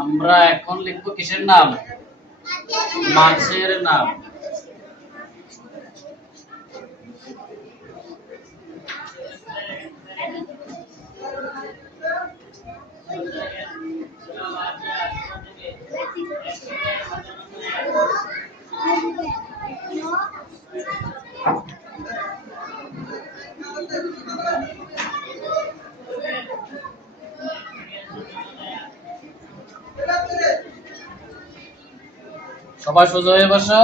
আমরা এখন লিখবো কিসের নাম? মাছের নাম। সবাই সোজা হয়ে বসো।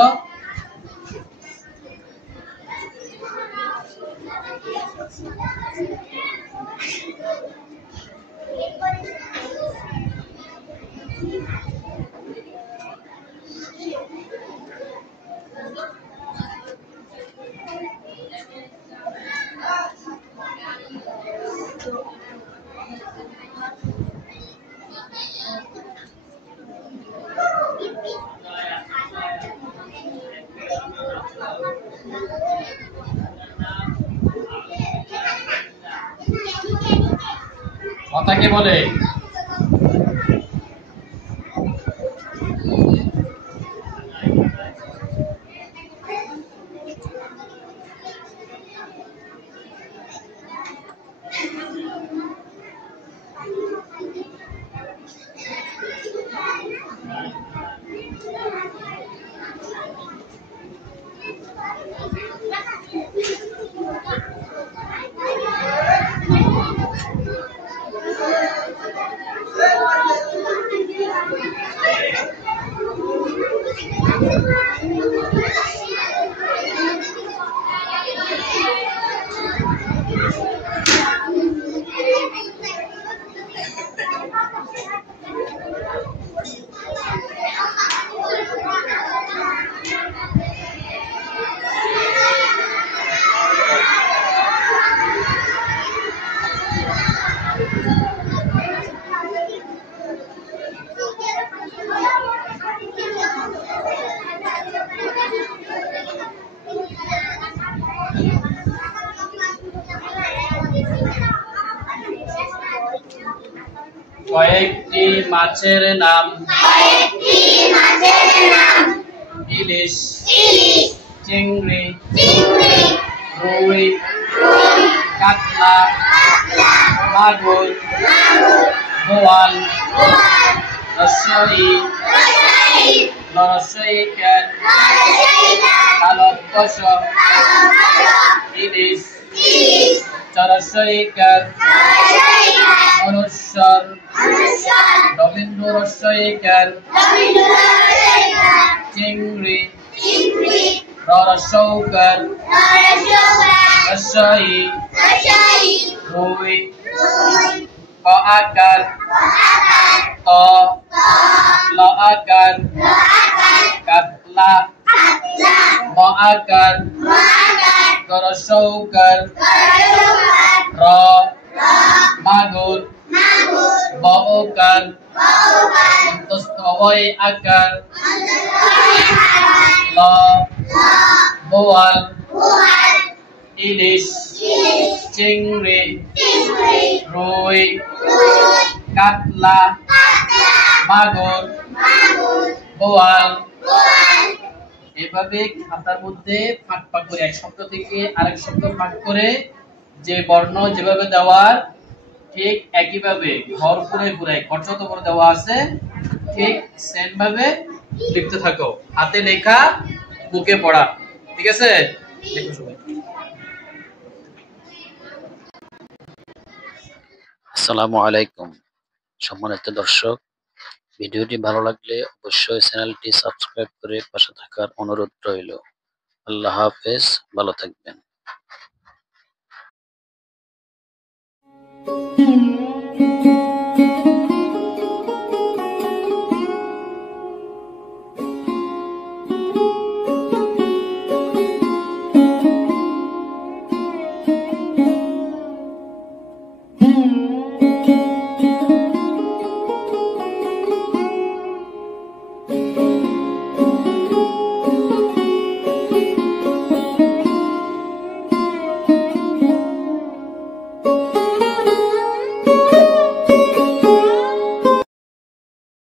কথা কে বলে? কয়েকটি মাছের নাম। ইলিশ, চিংড়ি, রুই, কাতলা, মাগুর, বোয়াল, রসই, নরসইকার, কালকষ, ইলিশ, চরসইকার, অনুস্বর, রবীন্দ্র রসইকার, চিংড়ি, রসৌকার, রসই, রুই, ক আকার, ত, ল আকার, কাতলা, ম আকার, রসৌকার, র, মাগুর, ব ওকার, অন্তস্থ আকার, ল, বোয়াল, ইলিশ, চিংড়ি, রুই, কাতলা, মাগুর, বোয়াল। এভাবে খাতার মধ্যে ফাঁক ফাঁক করে এক শব্দ থেকে আরেক শব্দ ফাঁক করে যে বর্ণ যেভাবে দেওয়ার ঠিক একইভাবে ঘর পুরে পুরে খরচত করে দেওয়া আছে, ঠিক সেম ভাবে লিখতে থাকো। হাতে লেখা, বুকে পড়া। ঠিক আছে? দেখো সবাই। আসসালামু আলাইকুম সম্মানিত দর্শক, ভিডিওটি ভালো লাগলে অবশ্যই চ্যানেলটি সাবস্ক্রাইব করে পাশে থাকার অনুরোধ রইল। আল্লাহ হাফেজ, ভালো থাকবেন।